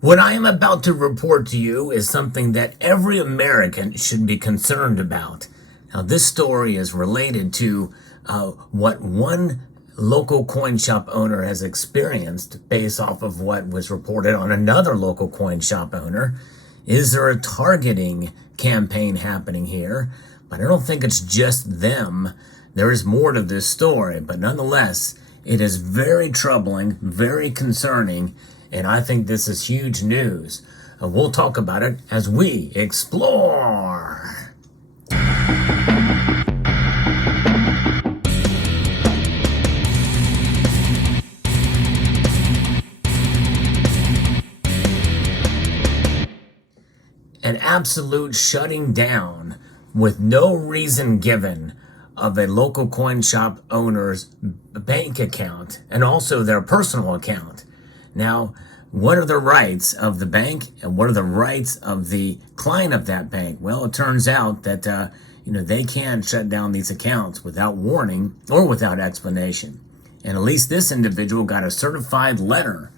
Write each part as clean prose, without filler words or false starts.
What I am about to report to you is something that every American should be concerned about. Now, this story is related to what one local coin shop owner has experienced based off of what was reported on another local coin shop owner. Is there a targeting campaign happening here? But I don't think it's just them. There is more to this story, but nonetheless, it is very troubling, very concerning, and I think this is huge news. We'll talk about it as we explore. An absolute shutting down with no reason given of a local coin shop owner's bank account and also their personal account. Now, what are the rights of the bank and what are the rights of the client of that bank? Well, it turns out that they can shut down these accounts without warning or without explanation. And at least this individual got a certified letter.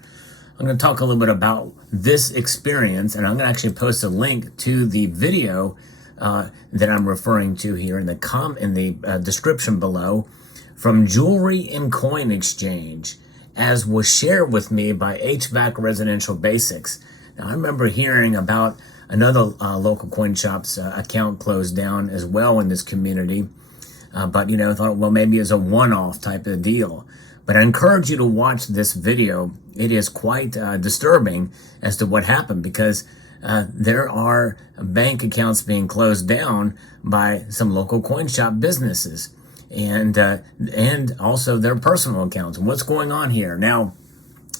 I'm going to talk a little bit about this experience, and I'm going to actually post a link to the video that I'm referring to here in the description below from Jewelry and Coin Exchange, as was shared with me by HVAC Residential Basics. Now, I remember hearing about another local coin shop's account closed down as well in this community, but I thought, well, maybe it's a one-off type of deal. But I encourage you to watch this video. It is quite disturbing as to what happened, because there are bank accounts being closed down by some local coin shop businesses, and also their personal accounts. What's going on here? Now,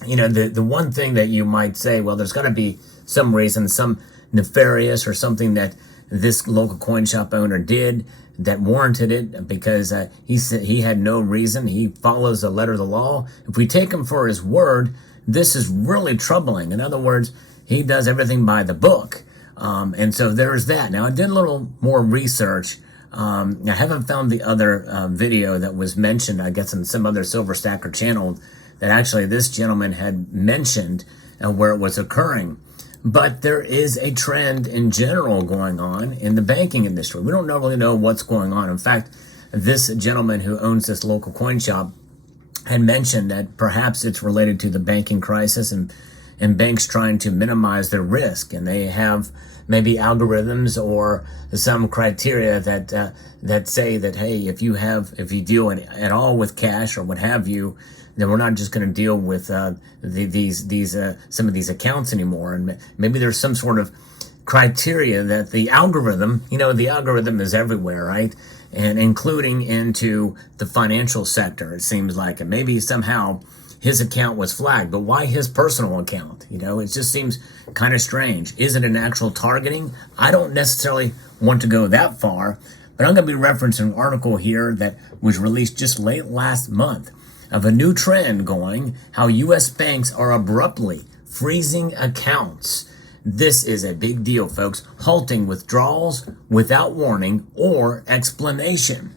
the one thing that you might say, well, there's got to be some reason, some nefarious or something that this local coin shop owner did that warranted it, because he said he had no reason. He follows the letter of the law. If we take him for his word, this is really troubling. In other words, he does everything by the book. And so there's that. Now, I did a little more research. I haven't found the other video that was mentioned, I guess, in some other Silver Stacker channel that actually this gentleman had mentioned where it was occurring. But there is a trend in general going on in the banking industry. We don't really know what's going on. In fact, this gentleman who owns this local coin shop had mentioned that perhaps it's related to the banking crisis and banks trying to minimize their risk, and they have maybe algorithms or some criteria that say that, hey, if you deal at all with cash or what have you, then we're not just going to deal with some of these accounts anymore. And maybe there's some sort of criteria that the algorithm, the algorithm is everywhere, right? And including into the financial sector, it seems like. And maybe somehow his account was flagged, but why his personal account? It just seems kind of strange. Is it an actual targeting? I don't necessarily want to go that far, but I'm going to be referencing an article here that was released just late last month of a new trend going, how U.S. banks are abruptly freezing accounts. This is a big deal, folks. Halting withdrawals without warning or explanation.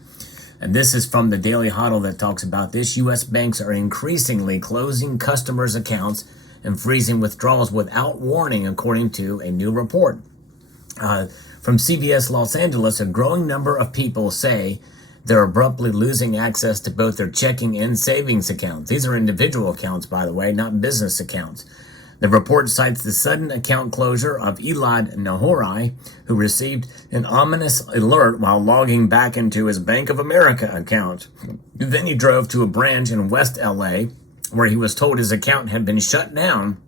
And this is from the Daily Huddle that talks about this. U.S. banks are increasingly closing customers' accounts and freezing withdrawals without warning, according to a new report. From CBS Los Angeles, a growing number of people say they're abruptly losing access to both their checking and savings accounts. These are individual accounts, by the way, not business accounts. The report cites the sudden account closure of Elad Nahorai, who received an ominous alert while logging back into his Bank of America account. Then he drove to a branch in West LA, where he was told his account had been shut down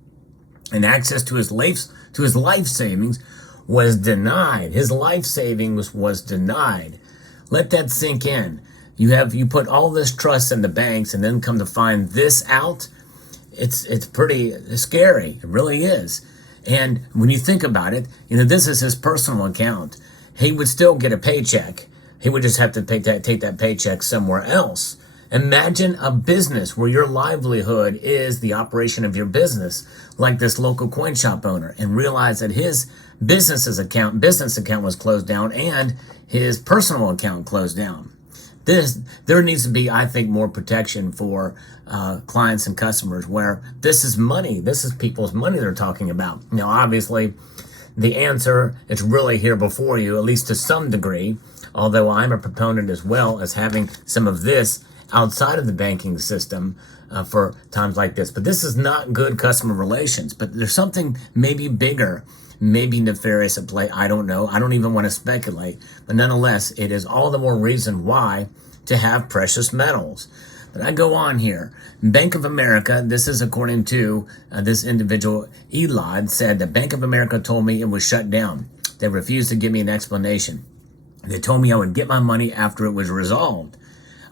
and access to his life savings was denied. His life savings was denied. Let that sink in. You put all this trust in the banks and then come to find this out. It's pretty scary. It really is. And when you think about it, this is his personal account. He would still get a paycheck. He would just have to take that paycheck somewhere else. Imagine a business where your livelihood is the operation of your business, like this local coin shop owner, and realize that his business account was closed down and his personal account closed down. There needs to be, I think, more protection for clients and customers where this is money. This is people's money they're talking about. Now, obviously, the answer is really here before you, at least to some degree, although I'm a proponent as well as having some of this outside of the banking system for times like this. But this is not good customer relations. But there's something maybe bigger, maybe nefarious at play. I don't know. I don't even want to speculate. But nonetheless, it is all the more reason why to have precious metals. But I go on here. Bank of America, this is according to this individual, Elad, said that Bank of America told me it was shut down. They refused to give me an explanation. They told me I would get my money after it was resolved.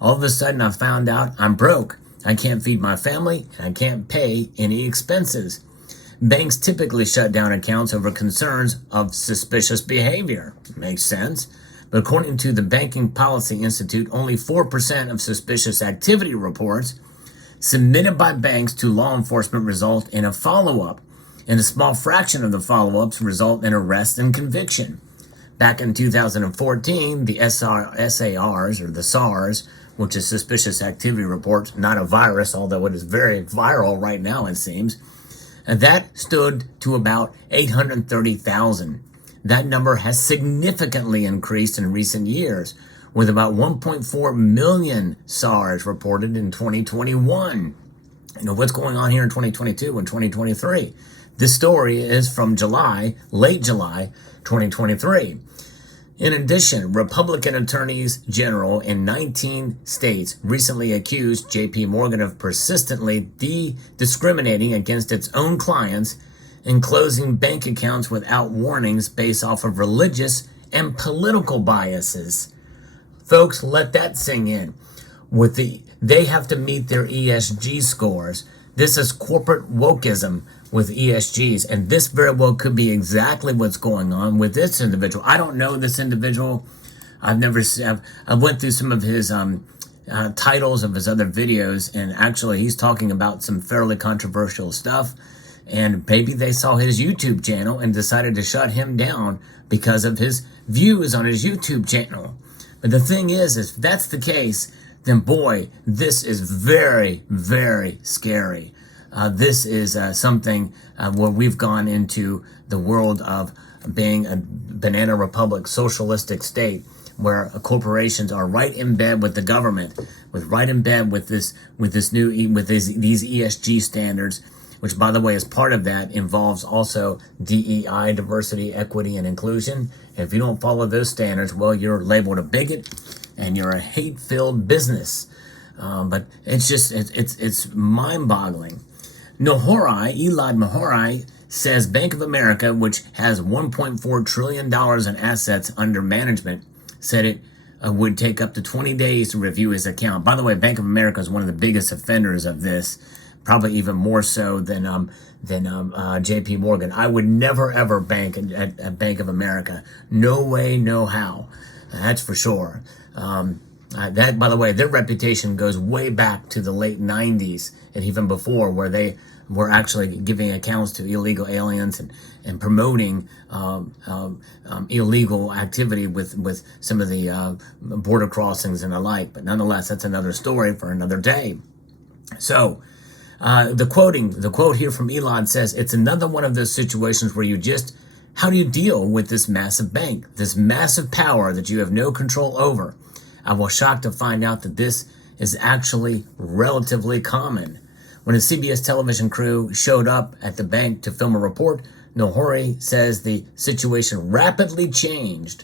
All of a sudden, I found out I'm broke. I can't feed my family, and I can't pay any expenses. Banks typically shut down accounts over concerns of suspicious behavior. Makes sense. But according to the Banking Policy Institute, only 4% of suspicious activity reports submitted by banks to law enforcement result in a follow-up, and a small fraction of the follow-ups result in arrest and conviction. Back in 2014, the SARs, or the SARS, which is suspicious activity reports, not a virus, although it is very viral right now, it seems, and that stood to about 830,000. That number has significantly increased in recent years, with about 1.4 million SARS reported in 2021. You know, what's going on here in 2022 and 2023? This story is from late July 2023. In addition, Republican attorneys general in 19 states recently accused JP Morgan of persistently discriminating against its own clients and closing bank accounts without warnings based off of religious and political biases. Folks, let that sink in. They have to meet their ESG scores. This is corporate wokeism with ESGs, and this very well could be exactly what's going on with this individual. I don't know this individual. I went through some of his titles of his other videos, and actually he's talking about some fairly controversial stuff, and maybe they saw his YouTube channel and decided to shut him down because of his views on his YouTube channel. But the thing is, if that's the case, then boy, this is very, very scary. This is something where we've gone into the world of being a banana republic, socialistic state, where corporations are right in bed with the government, right in bed with these ESG standards, which, by the way, as part of that involves also DEI, diversity, equity, and inclusion. And if you don't follow those standards, well, you're labeled a bigot and you're a hate-filled business. But it's just, it's mind-boggling. Elad Nehorai says Bank of America, which has $1.4 trillion in assets under management, said it would take up to 20 days to review his account. By the way, Bank of America is one of the biggest offenders of this, probably even more so than JP Morgan. I would never ever bank at Bank of America. No way, no how. That's for sure. That, by the way, their reputation goes way back to the late 90s and even before, where they were actually giving accounts to illegal aliens and promoting illegal activity with some of the border crossings and the like. But nonetheless, that's another story for another day. So the quote here from Elad says, it's another one of those situations where how do you deal with this massive bank, this massive power that you have no control over? I was shocked to find out that this is actually relatively common. When a CBS television crew showed up at the bank to film a report, Nehorai says the situation rapidly changed.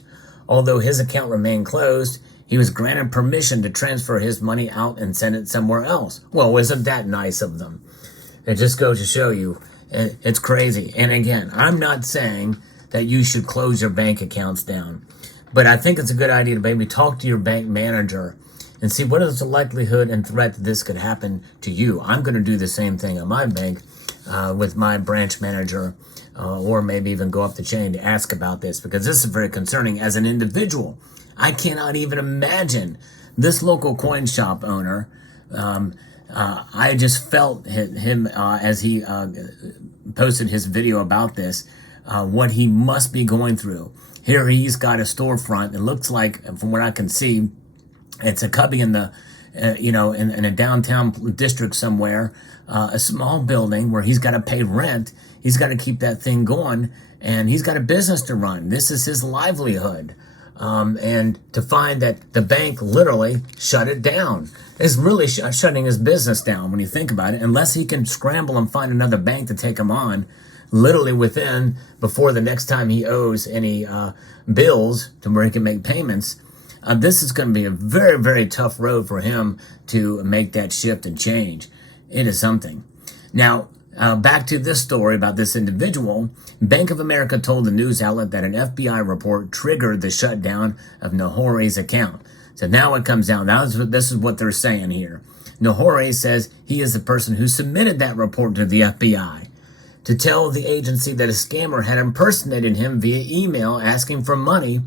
Although his account remained closed, he was granted permission to transfer his money out and send it somewhere else. Well, isn't that nice of them? It just goes to show you, it's crazy. And again, I'm not saying that you should close your bank accounts down, but I think it's a good idea to maybe talk to your bank manager and see what is the likelihood and threat that this could happen to you. I'm going to do the same thing at my bank with my branch manager, or maybe even go up the chain to ask about this, because this is very concerning as an individual. I cannot even imagine this local coin shop owner. I just felt him as he posted his video about this, what he must be going through. Here he's got a storefront. It looks like, from what I can see, It's a cubby in the, in a downtown district somewhere, a small building where he's got to pay rent. He's got to keep that thing going, and he's got a business to run. This is his livelihood. And to find that the bank literally shut it down is really shutting his business down when you think about it, unless he can scramble and find another bank to take him on literally before the next time he owes any bills to where he can make payments. This is going to be a very, very tough road for him to make that shift and change. It is something. Now, back to this story about this individual. Bank of America told the news outlet that an FBI report triggered the shutdown of Nahori's account. So now it comes down. This is what they're saying here. Nahori says he is the person who submitted that report to the FBI to tell the agency that a scammer had impersonated him via email asking for money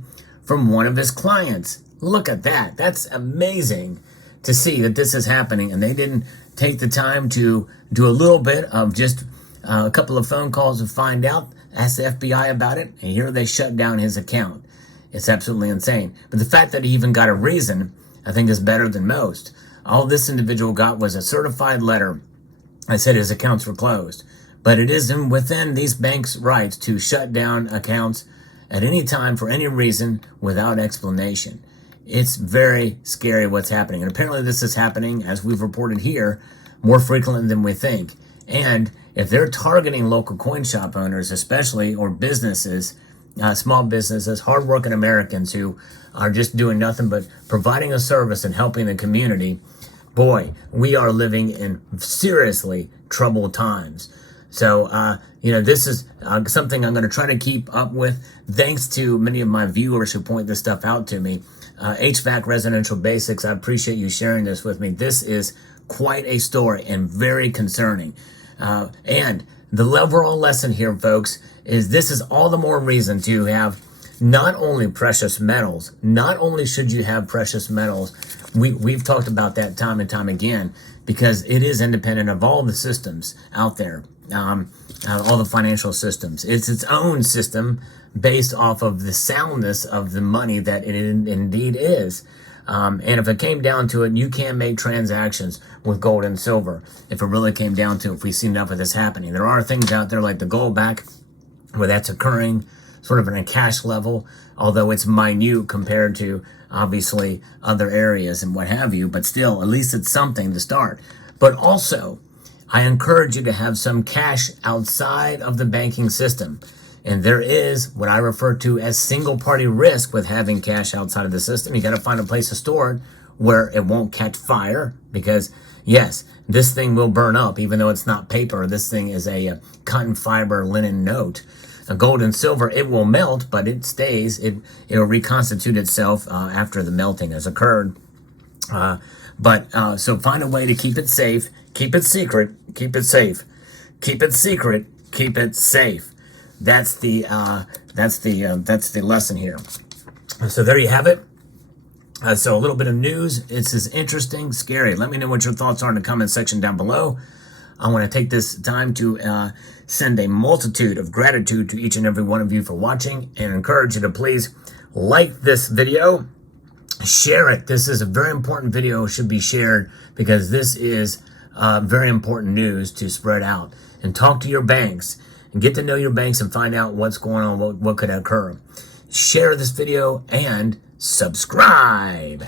from one of his clients. Look at that. That's amazing to see that this is happening, and they didn't take the time to do a little bit of just a couple of phone calls to find out, ask the FBI about it, and here they shut down his account. It's absolutely insane. But the fact that he even got a reason, I think, is better than most. All this individual got was a certified letter that said his accounts were closed. But it is within these banks' rights to shut down accounts at any time for any reason without explanation. It's very scary what's happening. And apparently this is happening, as we've reported here, more frequently than we think. And if they're targeting local coin shop owners, especially, or businesses, small businesses, hardworking Americans who are just doing nothing but providing a service and helping the community, boy, we are living in seriously troubled times. So, this is something I'm going to try to keep up with. Thanks to many of my viewers who point this stuff out to me. HVAC Residential Basics, I appreciate you sharing this with me. This is quite a story and very concerning. And the overall lesson here, folks, is this is all the more reason to have not only precious metals. Not only should you have precious metals, we've talked about that time and time again, because it is independent of all the systems out there, all the financial systems. It's its own system based off of the soundness of the money that it indeed is. And if it came down to it, you can make transactions with gold and silver. If it really came down to it, if we see enough of this happening. There are things out there like the gold back where that's occurring sort of in a cash level, although it's minute compared to obviously other areas and what have you, but still, at least it's something to start. But also, I encourage you to have some cash outside of the banking system. And there is what I refer to as single party risk with having cash outside of the system. You got to find a place to store it where it won't catch fire, because yes, this thing will burn up, even though it's not paper. This thing is a cotton fiber linen note. Gold and silver, it will melt, but it stays. It'll reconstitute itself after the melting has occurred. So find a way to keep it safe, keep it secret, keep it safe, keep it secret, keep it safe. That's the lesson here. So there you have it. So a little bit of news. This is interesting, scary. Let me know what your thoughts are in the comment section down below. I want to take this time to send a multitude of gratitude to each and every one of you for watching, and encourage you to please like this video, share it. This is a very important video. It should be shared because this is very important news to spread out. And talk to your banks and get to know your banks and find out what's going on, what could occur. Share this video and subscribe.